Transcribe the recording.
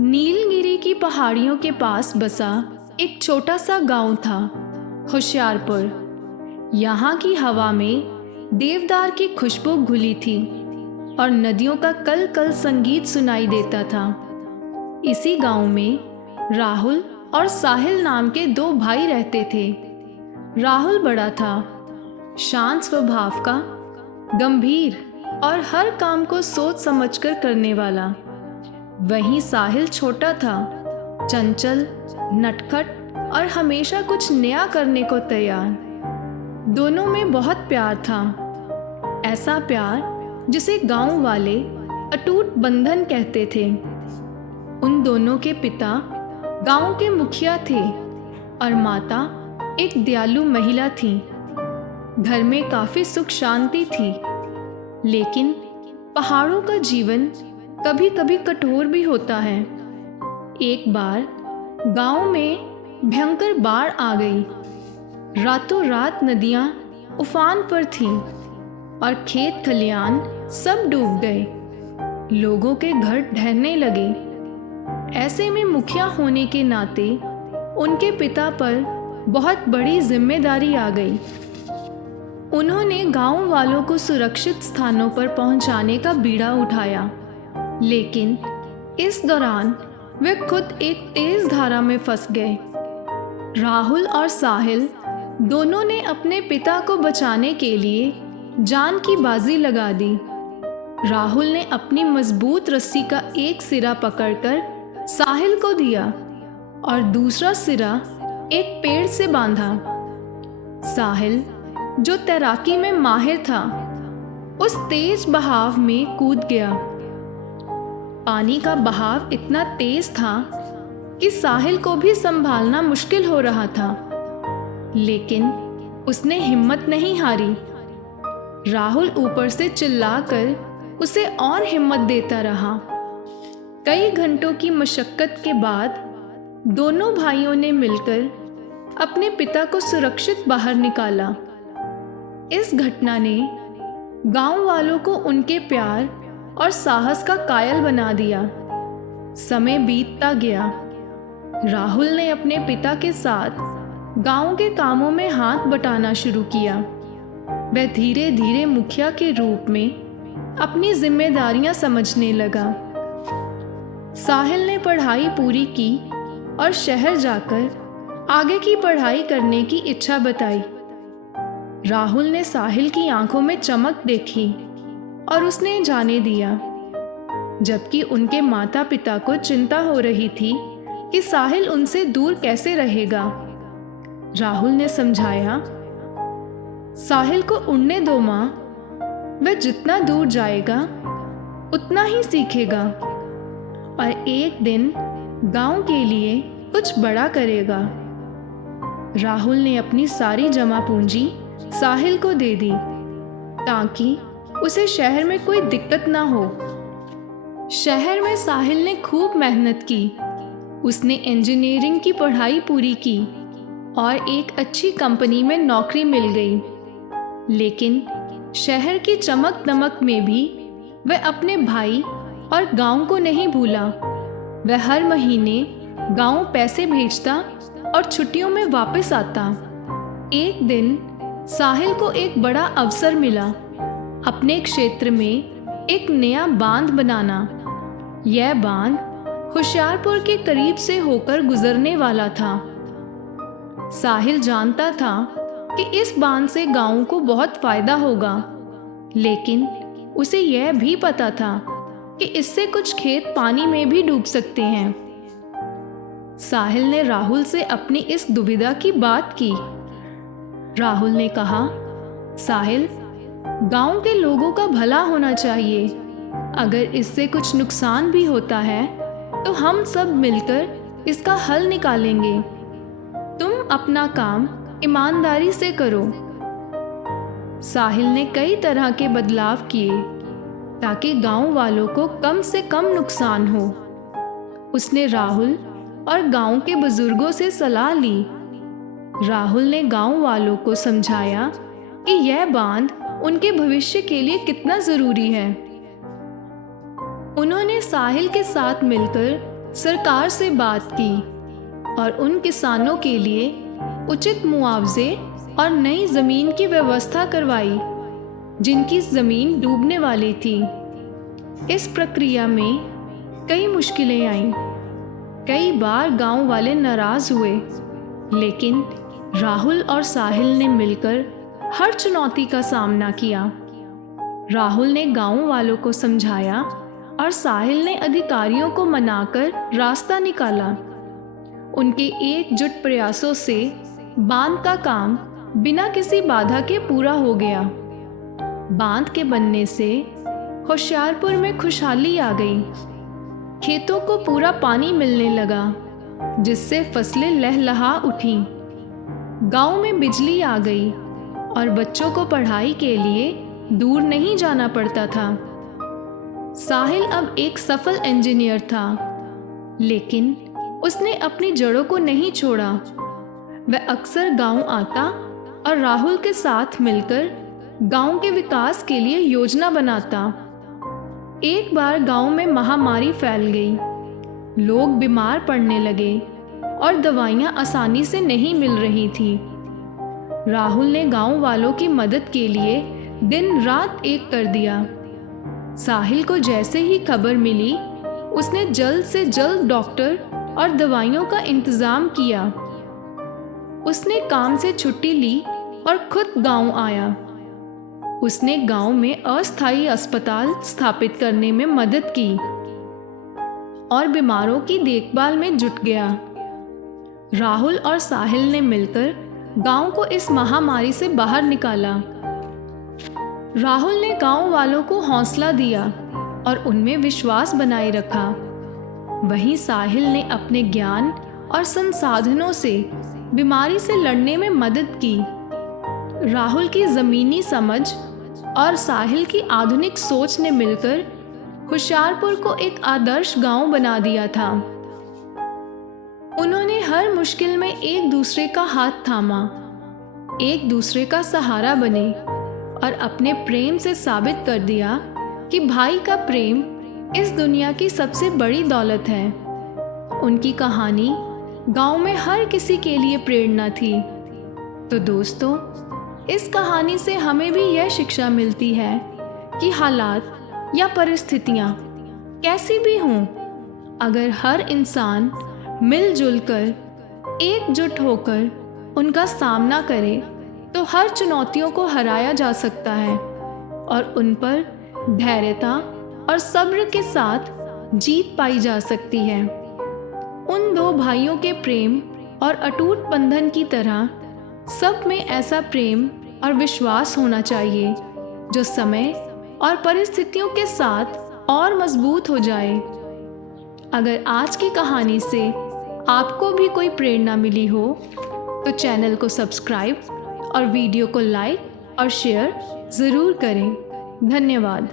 नीलगिरी की पहाड़ियों के पास बसा एक छोटा सा गांव था, होशियारपुर। यहाँ की हवा में देवदार की खुशबू घुली थी और नदियों का कल कल संगीत सुनाई देता था। इसी गांव में राहुल और साहिल नाम के दो भाई रहते थे। राहुल बड़ा था, शांत स्वभाव का, गंभीर और हर काम को सोच समझकर करने वाला। वहीं साहिल छोटा था, चंचल, नटखट और हमेशा कुछ नया करने को तैयार। दोनों में बहुत प्यार था, ऐसा प्यार जिसे गांव वाले अटूट बंधन कहते थे। उन दोनों के पिता गांव के मुखिया थे और माता एक दयालु महिला थी। घर में काफी सुख शांति थी, लेकिन पहाड़ों का जीवन कभी कभी कठोर भी होता है। एक बार गांव में भयंकर बाढ़ आ गई। रातों रात नदियां उफान पर थीं और खेत खलियान सब डूब गए। लोगों के घर ढहने लगे। ऐसे में मुखिया होने के नाते उनके पिता पर बहुत बड़ी जिम्मेदारी आ गई। उन्होंने गांव वालों को सुरक्षित स्थानों पर पहुंचाने का बीड़ा उठाया, लेकिन इस दौरान वे खुद एक तेज धारा में फंस गए। राहुल और साहिल दोनों ने अपने पिता को बचाने के लिए जान की बाजी लगा दी। राहुल ने अपनी मजबूत रस्सी का एक सिरा पकड़कर साहिल को दिया और दूसरा सिरा एक पेड़ से बांधा। साहिल, जो तैराकी में माहिर था, उस तेज बहाव में कूद गया। पानी का बहाव इतना तेज था कि साहिल को भी संभालना मुश्किल हो रहा था, लेकिन उसने हिम्मत नहीं हारी। राहुल ऊपर से चिल्लाकर उसे और हिम्मत देता रहा। कई घंटों की मशक्कत के बाद दोनों भाइयों ने मिलकर अपने पिता को सुरक्षित बाहर निकाला। इस घटना ने गांव वालों को उनके प्यार और साहस का कायल बना दिया। समय बीतता गया। राहुल ने अपने पिता के साथ गांव के कामों में हाथ बटाना शुरू किया। वह धीरे धीरे मुखिया के रूप में अपनी जिम्मेदारियां समझने लगा। साहिल ने पढ़ाई पूरी की और शहर जाकर आगे की पढ़ाई करने की इच्छा बताई। राहुल ने साहिल की आंखों में चमक देखी और उसने जाने दिया, जबकि उनके माता पिता को चिंता हो रही थी कि साहिल उनसे दूर कैसे रहेगा। राहुल ने समझाया, साहिल को उड़ने दो माँ, वह जितना दूर जाएगा उतना ही सीखेगा और एक दिन गांव के लिए कुछ बड़ा करेगा। राहुल ने अपनी सारी जमा पूंजी साहिल को दे दी ताकि उसे शहर में कोई दिक्कत ना हो। शहर में साहिल ने खूब मेहनत की। उसने इंजीनियरिंग की पढ़ाई पूरी की और एक अच्छी कंपनी में नौकरी मिल गई। लेकिन शहर की चमक दमक में भी वह अपने भाई और गांव को नहीं भूला। वह हर महीने गांव पैसे भेजता और छुट्टियों में वापस आता। एक दिन साहिल को एक बड़ा अवसर मिला, अपने क्षेत्र में एक नया बांध बनाना। यह बांध होशियारपुर के करीब से होकर गुजरने वाला था। साहिल जानता था कि इस बांध से गांव को बहुत फायदा होगा, लेकिन उसे यह भी पता था कि इससे कुछ खेत पानी में भी डूब सकते हैं। साहिल ने राहुल से अपनी इस दुविधा की बात की। राहुल ने कहा, साहिल, गांव के लोगों का भला होना चाहिए। अगर इससे कुछ नुकसान भी होता है तो हम सब मिलकर इसका हल निकालेंगे। तुम अपना काम ईमानदारी से करो। साहिल ने कई तरह के बदलाव किए ताकि गांव वालों को कम से कम नुकसान हो। उसने राहुल और गांव के बुजुर्गों से सलाह ली। राहुल ने गांव वालों को समझाया कि यह बांध उनके भविष्य के लिए कितना जरूरी है। उन्होंने साहिल के साथ मिलकर सरकार से बात की और उन किसानों के लिए उचित मुआवजे और नई ज़मीन की व्यवस्था करवाई जिनकी ज़मीन डूबने वाली थी। इस प्रक्रिया में कई मुश्किलें आईं। कई बार गांव वाले नाराज़ हुए, लेकिन राहुल और साहिल ने मिलकर हर चुनौती का सामना किया। राहुल ने गांव वालों को समझाया और साहिल ने अधिकारियों को मनाकर रास्ता निकाला। उनके एकजुट प्रयासों से बांध का काम बिना किसी बाधा के पूरा हो गया। बांध के बनने से होशियारपुर में खुशहाली आ गई। खेतों को पूरा पानी मिलने लगा, जिससे फसलें लहलहा उठीं। गांव में बिजली आ गई और बच्चों को पढ़ाई के लिए दूर नहीं जाना पड़ता था। साहिल अब एक सफल इंजीनियर था, लेकिन उसने अपनी जड़ों को नहीं छोड़ा। वह अक्सर गांव आता और राहुल के साथ मिलकर गांव के विकास के लिए योजना बनाता। एक बार गांव में महामारी फैल गई। लोग बीमार पड़ने लगे और दवाइयां आसानी से नहीं मिल रही थी। राहुल ने गांव वालों की मदद के लिए दिन रात एक कर दिया। साहिल को जैसे ही खबर मिली, उसने जल्द से जल्द डॉक्टर और दवाइयों का इंतजाम किया। उसने काम से छुट्टी ली और खुद गांव आया। उसने गांव में अस्थायी अस्पताल स्थापित करने में मदद की और बीमारों की देखभाल में जुट गया। राहुल और साहिल ने मिलकर गांव को इस महामारी से बाहर निकाला। राहुल ने गांव वालों को हौसला दिया और उनमें विश्वास बनाए रखा। वहीं साहिल ने अपने ज्ञान और संसाधनों से बीमारी से लड़ने में मदद की। राहुल की ज़मीनी समझ और साहिल की आधुनिक सोच ने मिलकर होशियारपुर को एक आदर्श गांव बना दिया था। उन्होंने हर मुश्किल में एक दूसरे का हाथ थामा, एक दूसरे का सहारा बने और अपने प्रेम से साबित कर दिया कि भाई का प्रेम इस दुनिया की सबसे बड़ी दौलत है। उनकी कहानी गांव में हर किसी के लिए प्रेरणा थी। तो दोस्तों, इस कहानी से हमें भी यह शिक्षा मिलती है कि हालात या परिस्थितियां कैसी भी हों, अगर हर इंसान मिलजुल कर एकजुट होकर उनका सामना करे तो हर चुनौतियों को हराया जा सकता है और उन पर धैर्यता और सब्र के साथ जीत पाई जा सकती है। उन दो भाइयों के प्रेम और अटूट बंधन की तरह सब में ऐसा प्रेम और विश्वास होना चाहिए जो समय और परिस्थितियों के साथ और मजबूत हो जाए। अगर आज की कहानी से आपको भी कोई प्रेरणा मिली हो तो चैनल को सब्सक्राइब और वीडियो को लाइक और शेयर ज़रूर करें। धन्यवाद।